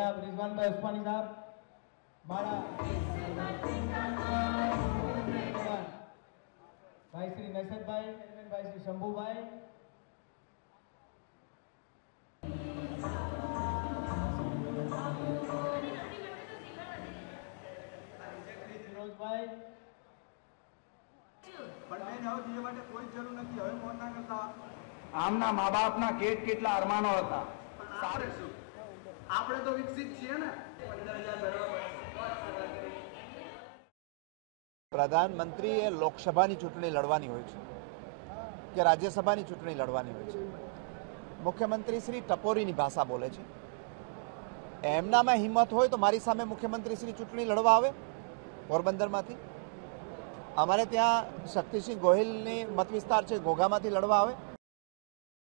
જનાબ રિઝવાનભાઈ ઉસ્માની સાહેબ મારા ભાઈ શ્રી નસરભાઈ ભાઈ શ્રી શંભુભાઈ ફિરોઝભાઈ પણ બેન હવે બીજા માટે કોઈ જ જરૂર નથી હવે ફોન ના કરતા આમના મા બાપના કેટ કેટલા અરમાનો હતા પણ આપણે શું આપણે તો વિકસિત છીએ ને પંદર હજાર પ્રધાનમંત્રી એ લોકસભાની ચૂંટણી લડવાની હોય છે કે રાજ્યસભાની ચૂંટણી લડવાની હોય છે મુખ્યમંત્રી શ્રી ટપોરીની ભાષા બોલે છે એમનામાં હિંમત હોય તો મારી સામે મુખ્યમંત્રી શ્રી ચૂંટણી લડવા આવે પોરબંદરમાંથી અમારે ત્યાં શક્તિસિંહ ગોહિલની મત વિસ્તાર છે ઘોઘામાંથી લડવા આવે